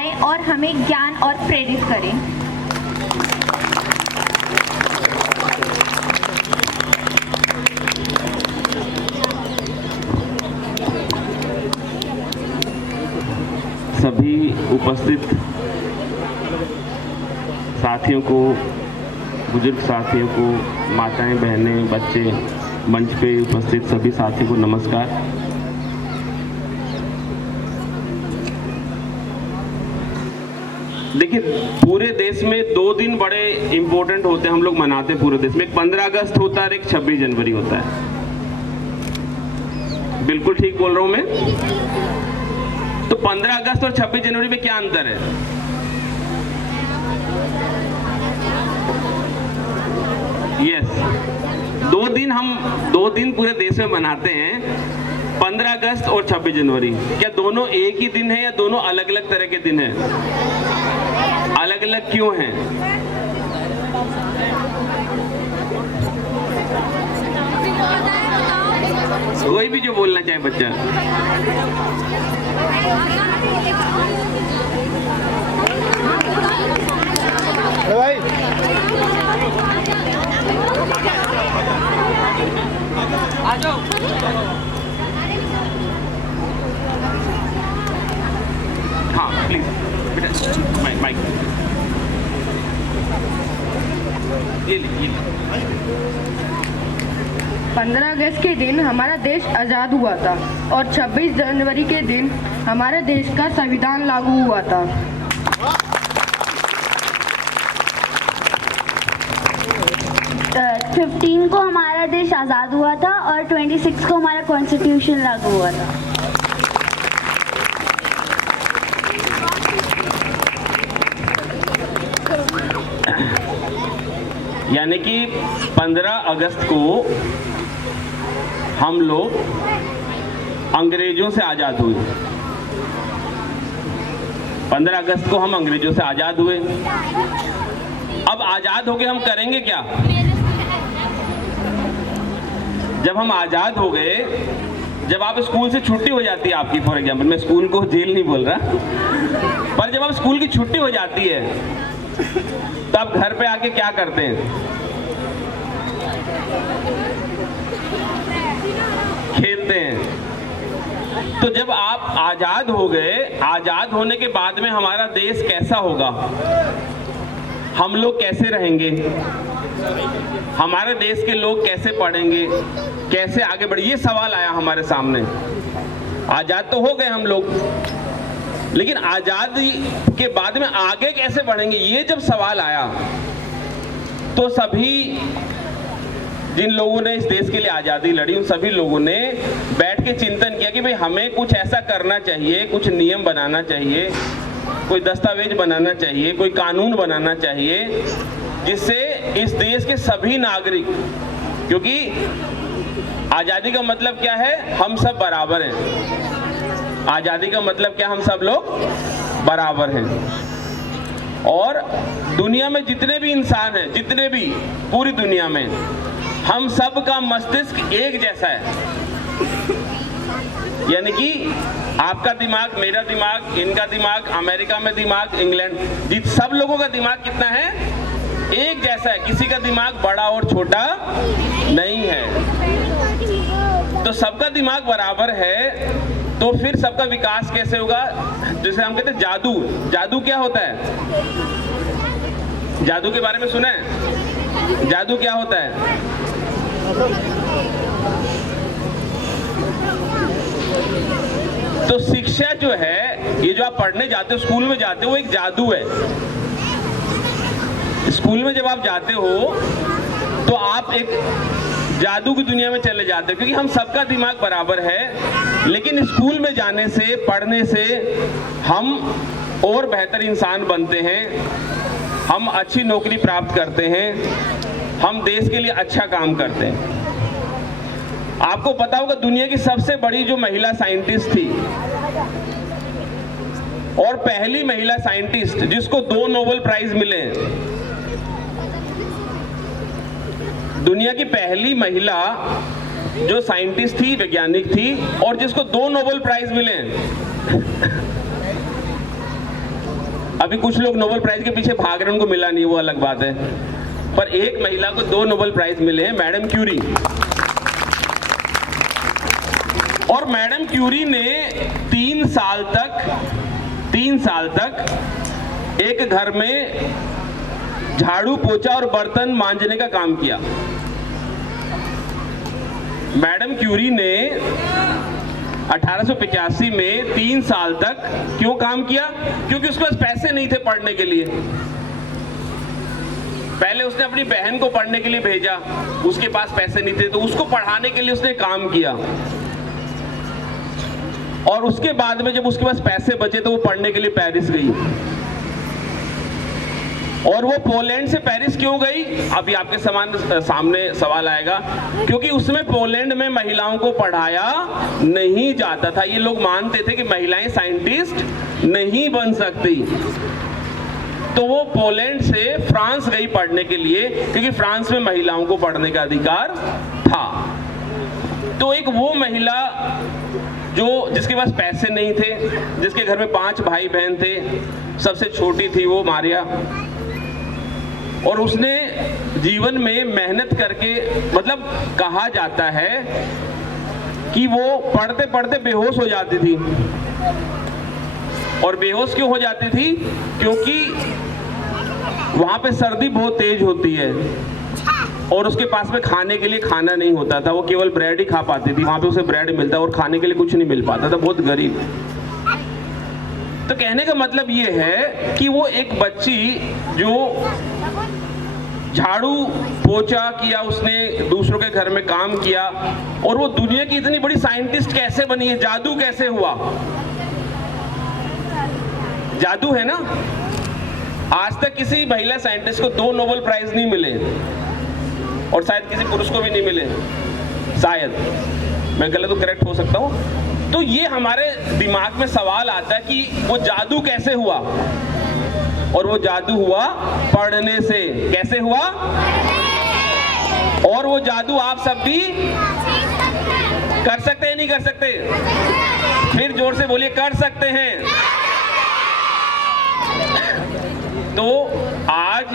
आए और हमें ज्ञान और प्रेरित करें। सभी उपस्थित साथियों को, बुजुर्ग साथियों को, माताएं, बहनें, बच्चे, मंच पे उपस्थित सभी साथियों को नमस्कार। देखिए, पूरे देश में 2 दिन बड़े इंपॉर्टेंट होते हैं, हम लोग मनाते हैं पूरे देश में। एक 15 अगस्त होता है और एक 26 जनवरी होता है। बिल्कुल ठीक बोल रहा हूं मैं? तो 15 अगस्त और 26 जनवरी में क्या अंतर है? यस, 2 दिन पूरे देश में मनाते हैं, 15 अगस्त और 26 जनवरी। क्या दोनों एक ही दिन है या दोनों अलग अलग तरह के दिन हैं? अलग अलग क्यों हैं? कोई भी जो बोलना चाहे बच्चा। भाई आ जाओ। हाँ प्लीज बेटा, माइक ये लीजिए। 15 अगस्त के दिन हमारा देश आज़ाद हुआ था और 26 जनवरी के दिन हमारे देश का संविधान लागू हुआ था। तो 15 को हमारा देश आज़ाद हुआ था और 26 को हमारा कॉन्स्टिट्यूशन लागू हुआ था। यानी कि 15 अगस्त को हम लोग अंग्रेजों से आज़ाद हुए। 15 अगस्त को हम अंग्रेजों से आज़ाद हुए। अब आज़ाद होके हम करेंगे क्या? जब हम आज़ाद हो गए, जब आप स्कूल से छुट्टी हो जाती है आपकी, फॉर एग्जाम्पल, मैं स्कूल को जेल नहीं बोल रहा, पर जब आप स्कूल की छुट्टी हो जाती है तो आप घर पे आके क्या करते हैं? खेलते हैं। तो जब आप आज़ाद हो गए, आज़ाद होने के बाद में हमारा देश कैसा होगा? हम लोग कैसे रहेंगे? हमारे देश के लोग कैसे पढ़ेंगे, कैसे आगे बढ़े? ये सवाल आया हमारे सामने। आज़ाद तो हो गए हम लोग, लेकिन आज़ादी के बाद में आगे कैसे बढ़ेंगे, ये जब सवाल आया तो सभी जिन लोगों ने इस देश के लिए आज़ादी लड़ी, उन सभी लोगों ने बैठ के चिंतन किया कि भाई हमें कुछ ऐसा करना चाहिए, कुछ नियम बनाना चाहिए, कोई दस्तावेज बनाना चाहिए, कोई कानून बनाना चाहिए, जिससे इस देश के सभी नागरिक, क्योंकि आज़ादी का मतलब क्या है? हम सब बराबर हैं। आज़ादी का मतलब क्या? हम सब लोग बराबर हैं। और दुनिया में जितने भी इंसान हैं, जितने भी, पूरी दुनिया में, हम सब का मस्तिष्क एक जैसा है। यानी कि आपका दिमाग, मेरा दिमाग, इनका दिमाग, अमेरिका में दिमाग, इंग्लैंड, सब लोगों का दिमाग कितना है? एक जैसा है। किसी का दिमाग बड़ा और छोटा नहीं है। तो सबका दिमाग बराबर है, तो फिर सबका विकास कैसे होगा? जिसे हम कहते हैं जादू। जादू क्या होता है? जादू के बारे में सुना है? जादू क्या होता है? तो शिक्षा जो है, ये जो आप पढ़ने जाते हो, स्कूल में जाते हो, वो एक जादू है। स्कूल में जब आप जाते हो तो आप एक जादू की दुनिया में चले जाते हो, क्योंकि हम सबका दिमाग बराबर है। लेकिन स्कूल में जाने से, पढ़ने से हम और बेहतर इंसान बनते हैं, हम अच्छी नौकरी प्राप्त करते हैं, हम देश के लिए अच्छा काम करते हैं। आपको पता होगा दुनिया की सबसे बड़ी जो महिला साइंटिस्ट थी और पहली महिला साइंटिस्ट जिसको 2 नोबेल प्राइज मिले, दुनिया की पहली महिला जो साइंटिस्ट थी, वैज्ञानिक थी, और जिसको 2 नोबेल प्राइज मिले, अभी कुछ लोग नोबेल प्राइज के पीछे भाग रहे हैं, उनको मिला नहीं, वो अलग बात है, पर एक महिला को 2 नोबेल प्राइज मिले हैं, मैडम क्यूरी। और मैडम क्यूरी ने 3 साल तक एक घर में झाड़ू पोछा और बर्तन मांजने का काम किया। मैडम क्यूरी ने 1885 में 3 साल तक क्यों काम किया? क्योंकि उसके पास पैसे नहीं थे पढ़ने के लिए। पहले उसने अपनी बहन को पढ़ने के लिए भेजा, उसके पास पैसे नहीं थे तो उसको पढ़ाने के लिए उसने काम किया। और उसके बाद में जब उसके पास पैसे बचे तो वो पढ़ने के लिए पेरिस गई। और वो पोलैंड से पेरिस क्यों गई? अभी आपके सामने सवाल आएगा। क्योंकि उसमें पोलैंड में महिलाओं को पढ़ाया नहीं जाता था। ये लोग मानते थे कि महिलाएं साइंटिस्ट नहीं बन सकती। तो वो पोलैंड से फ्रांस गई पढ़ने के लिए, क्योंकि फ्रांस में महिलाओं को पढ़ने का अधिकार था। तो एक वो महिला जिसके पास पैसे नहीं थे, जिसके घर में 5 भाई बहन थे, सबसे छोटी थी वो मारिया, और उसने जीवन में मेहनत करके, मतलब कहा जाता है कि वो पढ़ते पढ़ते बेहोश हो जाती थी। और बेहोश क्यों हो जाती थी? क्योंकि वहां पे सर्दी बहुत तेज होती है और उसके पास में खाने के लिए खाना नहीं होता था। वो केवल ब्रेड ही खा पाती थी। वहां पे उसे ब्रेड मिलता और खाने के लिए कुछ नहीं मिल पाता था, बहुत गरीब। तो कहने का मतलब ये है कि वो एक बच्ची जो झाड़ू पोछा किया, उसने दूसरों के घर में काम किया, और वो दुनिया की इतनी बड़ी साइंटिस्ट कैसे बनी है? जादू कैसे हुआ? जादू है ना। आज तक किसी महिला साइंटिस्ट को 2 नोबेल प्राइज नहीं मिले, और शायद किसी पुरुष को भी नहीं मिले, शायद, मैं गलत तो करेक्ट हो सकता हूँ। तो ये हमारे दिमाग में सवाल आता है कि वो जादू कैसे हुआ? और वो जादू हुआ पढ़ने से। कैसे हुआ? और वो जादू आप सब भी कर सकते हैं, नहीं कर सकते? फिर जोर से बोलिए, कर सकते हैं। तो आज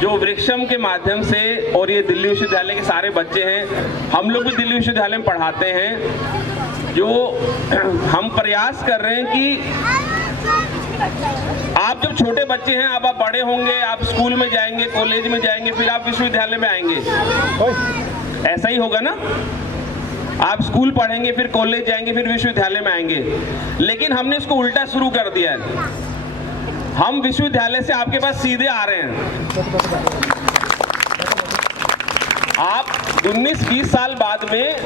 जो वृक्षम के माध्यम से, और ये दिल्ली विश्वविद्यालय के सारे बच्चे हैं, हम लोग भी दिल्ली विश्वविद्यालय में पढ़ाते हैं, जो हम प्रयास कर रहे हैं कि आप जब छोटे बच्चे हैं, अब आप बड़े होंगे, आप स्कूल में जाएंगे, कॉलेज में जाएंगे, फिर आप विश्वविद्यालय में आएंगे। ऐसा ही होगा ना? आप स्कूल पढ़ेंगे, फिर कॉलेज जाएंगे, फिर विश्वविद्यालय में आएंगे। लेकिन हमने इसको उल्टा शुरू कर दिया है। हम विश्वविद्यालय से आपके पास सीधे आ रहे हैं। आप 19-20 साल बाद में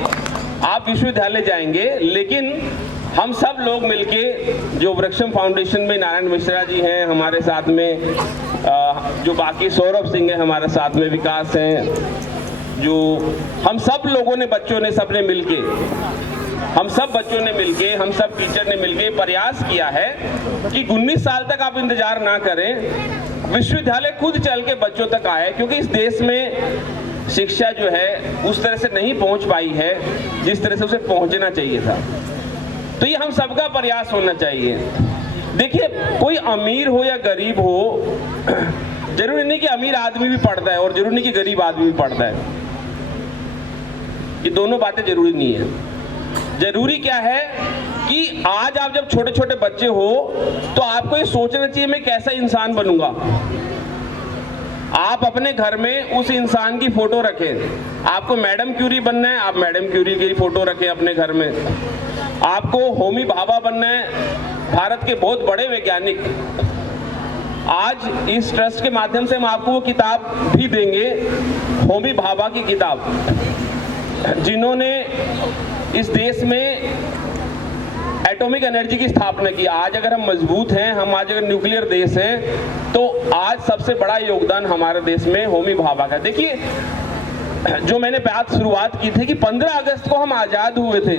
आप विश्वविद्यालय जाएंगे, लेकिन हम सब लोग मिलके, जो वृक्षम फाउंडेशन में नारायण मिश्रा जी हैं हमारे साथ में, जो बाकी सौरभ सिंह है हमारे साथ में, विकास हैं, जो हम सब लोगों ने, बच्चों ने, सबने मिलके, हम सब बच्चों ने मिलके, हम सब टीचर ने मिलके प्रयास किया है कि 19 साल तक आप इंतजार ना करें, विश्वविद्यालय खुद चल के बच्चों तक आए। क्योंकि इस देश में शिक्षा जो है उस तरह से नहीं पहुंच पाई है जिस तरह से उसे पहुंचना चाहिए था। तो ये हम सबका प्रयास होना चाहिए। देखिए, कोई अमीर हो या गरीब हो, जरूरी नहीं कि अमीर आदमी भी पढ़ता है और जरूरी नहीं कि गरीब आदमी भी पढ़ता है। ये दोनों बातें जरूरी नहीं है। जरूरी क्या है कि आज आप जब छोटे छोटे बच्चे हो तो आपको ये सोचना चाहिए, मैं कैसा इंसान बनूंगा। आप अपने घर में उस इंसान की फोटो रखें। आपको मैडम क्यूरी बनना है, आप मैडम क्यूरी की फोटो रखें अपने घर में। आपको होमी भाभा बनना है, भारत के बहुत बड़े वैज्ञानिक। आज इस ट्रस्ट के माध्यम से हम आपको वो किताब भी देंगे, होमी भाभा की किताब, जिन्होंने इस देश में एटॉमिक एनर्जी की स्थापना की। आज अगर हम मजबूत हैं, हम आज अगर न्यूक्लियर देश हैं, तो आज सबसे बड़ा योगदान हमारे देश में होमी भाभा का। देखिए, जो मैंने बात शुरुआत की थी कि 15 अगस्त को हम आज़ाद हुए थे,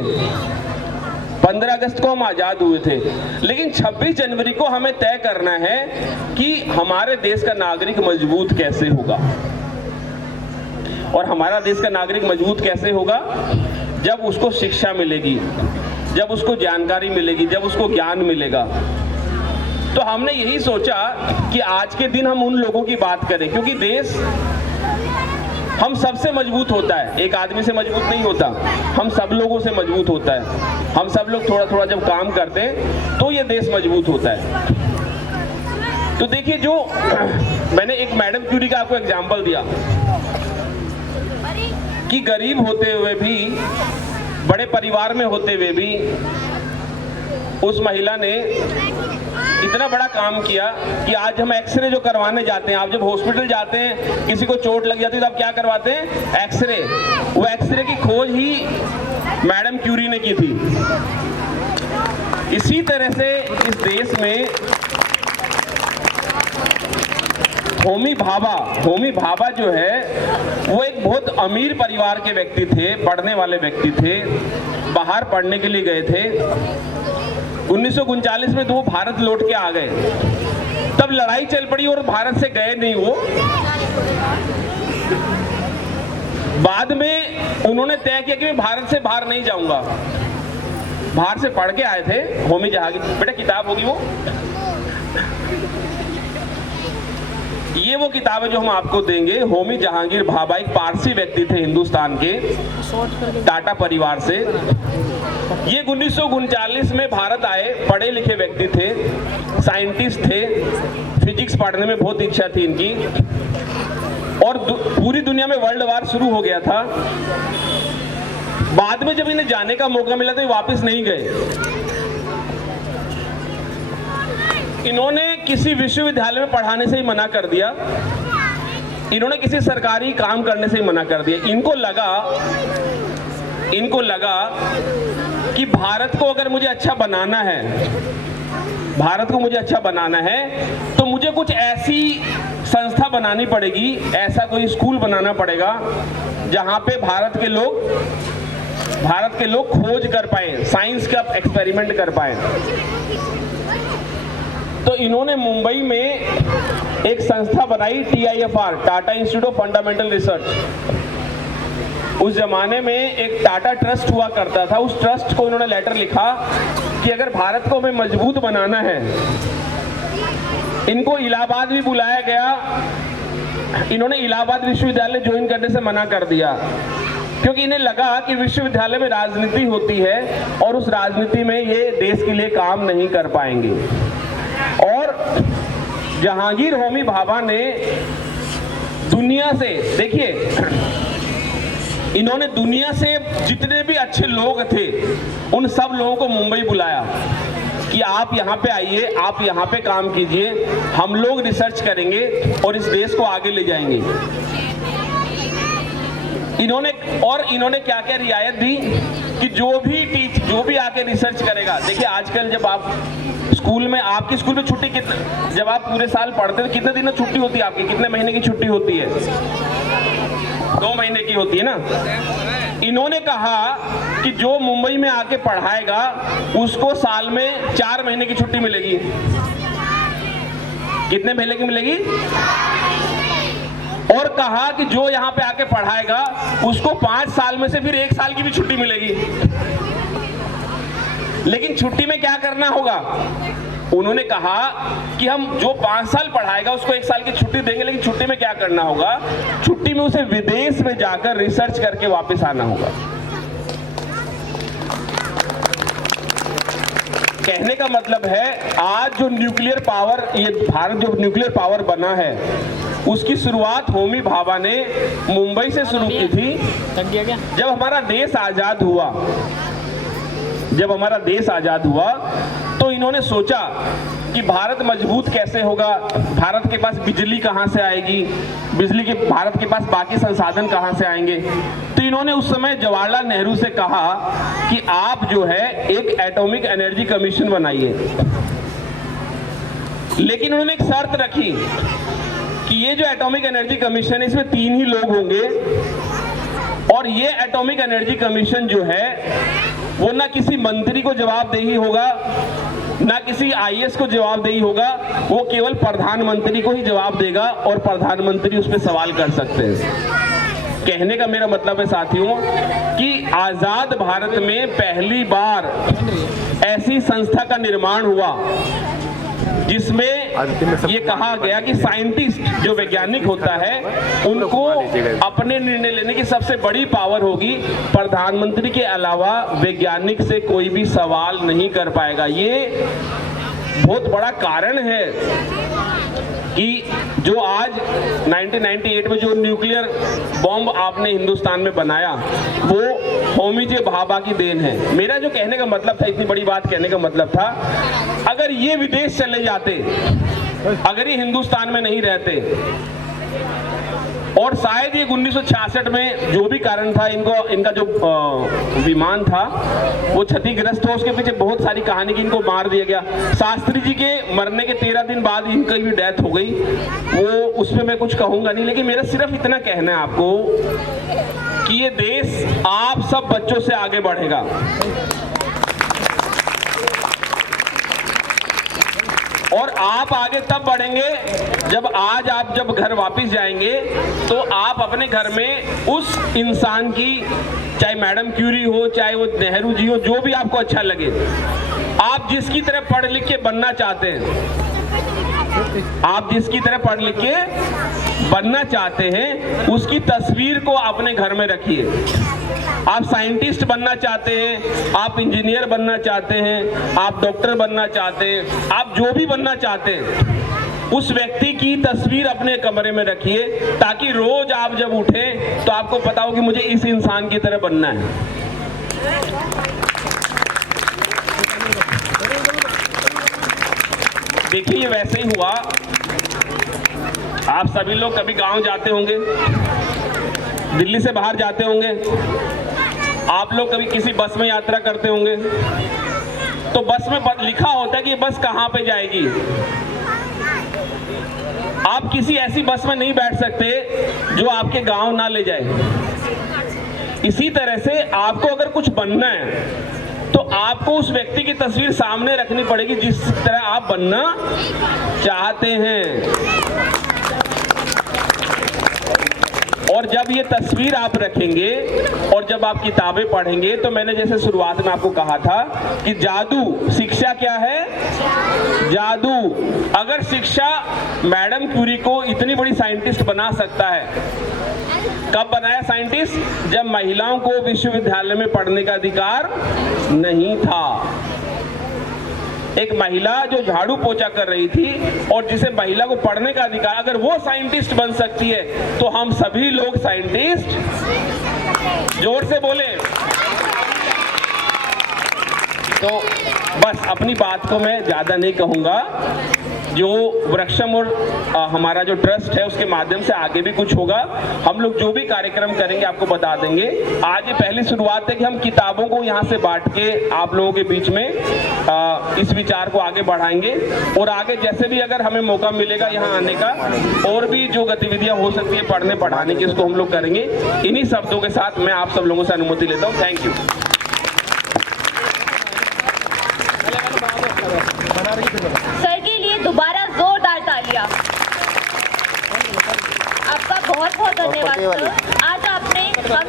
15 अगस्त को हम आज़ाद हुए थे, लेकिन 26 जनवरी को हमें तय करना है कि हमारे देश का नागरिक मजबूत कैसे होगा। और हमारा देश का नागरिक मजबूत कैसे होगा? जब उसको शिक्षा मिलेगी, जब उसको जानकारी मिलेगी, जब उसको ज्ञान मिलेगा। तो हमने यही सोचा कि आज के दिन हम उन लोगों की बात करें, क्योंकि देश हम सबसे मजबूत होता है, एक आदमी से मजबूत नहीं होता, हम सब लोगों से मजबूत होता है। हम सब लोग थोड़ा थोड़ा जब काम करते हैं तो ये देश मजबूत होता है। तो देखिए, जो मैंने एक मैडम क्यूरी का आपको एग्जाम्पल दिया कि गरीब होते हुए भी, बड़े परिवार में होते हुए भी उस महिला ने इतना बड़ा काम किया कि आज हम एक्सरे जो करवाने जाते हैं, आप जब हॉस्पिटल जाते हैं, किसी को चोट लग जाती है तो आप क्या करवाते हैं? एक्सरे। वो एक्सरे की खोज ही मैडम क्यूरी ने की थी। इसी तरह से इस देश में होमी भाभा जो है वो एक बहुत अमीर परिवार के व्यक्ति थे, पढ़ने वाले व्यक्ति थे, बाहर पढ़ने के लिए गए थे। 1939 में तो वो भारत लौट के आ गए, तब लड़ाई चल पड़ी और भारत से गए नहीं वो। बाद में उन्होंने तय किया कि मैं भारत से बाहर नहीं जाऊंगा। बाहर से पढ़ के आए थे होमी जहांगीर, बेटा किताब होगी वो, ये वो किताब है जो हम आपको देंगे। होमी जहांगीर भाभा एक पारसी व्यक्ति थे, हिंदुस्तान के टाटा परिवार से। ये 1939 में भारत आए, पढ़े लिखे व्यक्ति थे, साइंटिस्ट थे, फिजिक्स पढ़ने में बहुत इच्छा थी इनकी, और पूरी दुनिया में वर्ल्ड वार शुरू हो गया था। बाद में जब इन्हें जाने का मौका मिला तो ये वापस नहीं गए। इन्होंने किसी विश्वविद्यालय में पढ़ाने से ही मना कर दिया, इन्होंने किसी सरकारी काम करने से ही मना कर दिया। इनको लगा कि भारत को अगर मुझे अच्छा बनाना है, तो मुझे कुछ ऐसी संस्था बनानी पड़ेगी, ऐसा कोई स्कूल बनाना पड़ेगा जहां पे भारत के लोग खोज कर पाए, साइंस का एक्सपेरिमेंट कर पाए। तो इन्होंने मुंबई में एक संस्था बनाई, TIFR, Tata institute of fundamental research. उस जमाने में एक टाटा ट्रस्ट हुआ करता था, उस ट्रस्ट को इन्होंने लेटर लिखा कि अगर भारत को हमें मजबूत बनाना है। इनको इलाहाबाद भी बुलाया गया, इन्होंने इलाहाबाद विश्वविद्यालय ज्वाइन करने से मना कर दिया, क्योंकि इन्हें लगा कि विश्वविद्यालय में राजनीति होती है और उस राजनीति में ये देश के लिए काम नहीं कर पाएंगे। और जहांगीर होमी भाभा ने दुनिया से, देखिए, इन्होंने दुनिया से जितने भी अच्छे लोग थे उन सब लोगों को मुंबई बुलाया कि आप यहाँ पे आइए, आप यहाँ पे काम कीजिए, हम लोग रिसर्च करेंगे और इस देश को आगे ले जाएंगे। इन्होंने क्या क्या रियायत दी कि जो भी आके रिसर्च करेगा। देखिए, आजकल जब आप स्कूल में, आपकी स्कूल में छुट्टी जब आप पूरे साल पढ़ते हैं कितने दिन में छुट्टी होती है आपकी? कितने महीने की छुट्टी होती है? 2 महीने की होती है ना। इन्होंने कहा कि जो मुंबई में आके पढ़ाएगा उसको साल में 4 महीने की छुट्टी मिलेगी। कितने महीने की मिलेगी? और कहा कि जो यहाँ पे आके पढ़ाएगा उसको 5 साल में से फिर 1 साल की भी छुट्टी मिलेगी। लेकिन छुट्टी में क्या करना होगा? उन्होंने कहा कि हम जो 5 साल पढ़ाएगा उसको 1 साल की छुट्टी देंगे, लेकिन छुट्टी में क्या करना होगा? छुट्टी में उसे विदेश में जाकर रिसर्च करके वापस आना होगा। कहने का मतलब है, आज जो न्यूक्लियर पावर, ये भारत जो न्यूक्लियर पावर बना है, उसकी शुरुआत होमी भाभा ने मुंबई से शुरू की थी। जब हमारा देश आजाद हुआ तो इन्होंने सोचा कि भारत मजबूत कैसे होगा, भारत के पास बिजली कहाँ से आएगी, भारत के पास बाकी संसाधन कहाँ से आएंगे। तो इन्होंने उस समय जवाहरलाल नेहरू से कहा कि आप जो है एक एटॉमिक एनर्जी कमीशन बनाइए। लेकिन उन्होंने एक शर्त रखी कि ये जो एटॉमिक एनर्जी कमीशन है इसमें 3 ही लोग होंगे, और ये एटॉमिक एनर्जी कमीशन जो है वो ना किसी मंत्री को जवाबदेही होगा, ना किसी IAS को जवाबदेही होगा, वो केवल प्रधानमंत्री को ही जवाब देगा और प्रधानमंत्री उस पर सवाल कर सकते हैं। कहने का मेरा मतलब है साथियों कि आजाद भारत में पहली बार ऐसी संस्था का निर्माण हुआ जिसमें ये कहा गया कि साइंटिस्ट जो वैज्ञानिक होता है उनको अपने निर्णय लेने की सबसे बड़ी पावर होगी, प्रधानमंत्री के अलावा वैज्ञानिक से कोई भी सवाल नहीं कर पाएगा। ये बहुत बड़ा कारण है कि जो आज 1998 में जो न्यूक्लियर बॉम्ब आपने हिंदुस्तान में बनाया वो होमी जे भाभा की देन है। मेरा जो कहने का मतलब था, इतनी बड़ी बात कहने का मतलब था, अगर ये विदेश चले जाते, अगर ये हिंदुस्तान में नहीं रहते, और शायद ये 1966 में जो भी कारण था, इनका जो विमान था वो क्षतिग्रस्त हो, उसके पीछे बहुत सारी कहानी की, इनको मार दिया गया। शास्त्री जी के मरने के 13 दिन बाद इनकी भी डेथ हो गई, वो उसमें मैं कुछ कहूंगा नहीं, लेकिन मेरा सिर्फ इतना कहना है आपको कि ये देश आप सब बच्चों से आगे बढ़ेगा। और आप आगे तब बढ़ेंगे जब आप जब घर वापस जाएंगे तो आप अपने घर में उस इंसान की, चाहे मैडम क्यूरी हो, चाहे वो नेहरू जी हो, जो भी आपको अच्छा लगे, आप जिसकी तरह पढ़ लिख के बनना चाहते हैं, आप जिसकी तरह पढ़ लिख के बनना चाहते हैं, उसकी तस्वीर को अपने घर में रखिए। आप साइंटिस्ट बनना चाहते हैं, आप इंजीनियर बनना चाहते हैं, आप डॉक्टर बनना चाहते हैं, आप जो भी बनना चाहते हैं, उस व्यक्ति की तस्वीर अपने कमरे में रखिए, ताकि रोज आप जब उठें तो आपको पता हो कि मुझे इस इंसान की तरह बनना है। देखिए ये वैसे ही हुआ, आप सभी लोग कभी गांव जाते होंगे, दिल्ली से बाहर जाते होंगे, आप लोग कभी किसी बस में यात्रा करते होंगे, तो बस में लिखा होता है कि बस कहाँ पे जाएगी। आप किसी ऐसी बस में नहीं बैठ सकते जो आपके गांव ना ले जाए। इसी तरह से आपको अगर कुछ बनना है तो आपको उस व्यक्ति की तस्वीर सामने रखनी पड़ेगी जिस तरह आप बनना चाहते हैं। और जब ये तस्वीर आप रखेंगे और जब आप किताबें पढ़ेंगे, तो मैंने जैसे शुरुआत में आपको कहा था कि जादू, शिक्षा क्या है? जादू। अगर शिक्षा मैडम क्यूरी को इतनी बड़ी साइंटिस्ट बना सकता है, कब बनाया साइंटिस्ट? जब महिलाओं को विश्वविद्यालय में पढ़ने का अधिकार नहीं था। एक महिला जो झाड़ू पोछा कर रही थी और जिसे महिला को पढ़ने का अधिकार, अगर वो साइंटिस्ट बन सकती है तो हम सभी लोग साइंटिस्ट। जोर से बोले। तो बस अपनी बात को मैं ज्यादा नहीं कहूंगा। जो वृक्षम और हमारा जो ट्रस्ट है उसके माध्यम से आगे भी कुछ होगा। हम लोग जो भी कार्यक्रम करेंगे आपको बता देंगे। आज ये पहली शुरुआत है कि हम किताबों को यहाँ से बांट के आप लोगों के बीच में इस विचार को आगे बढ़ाएंगे, और आगे जैसे भी अगर हमें मौका मिलेगा यहाँ आने का, और भी जो गतिविधियां हो सकती है पढ़ने पढ़ाने की, उसको हम लोग करेंगे। इन्हीं शब्दों के साथ मैं आप सब लोगों से अनुमति लेता हूँ। Thank you. सर के लिए दोबारा जोरदार तालियां। आपका बहुत बहुत धन्यवाद सर। आज आपने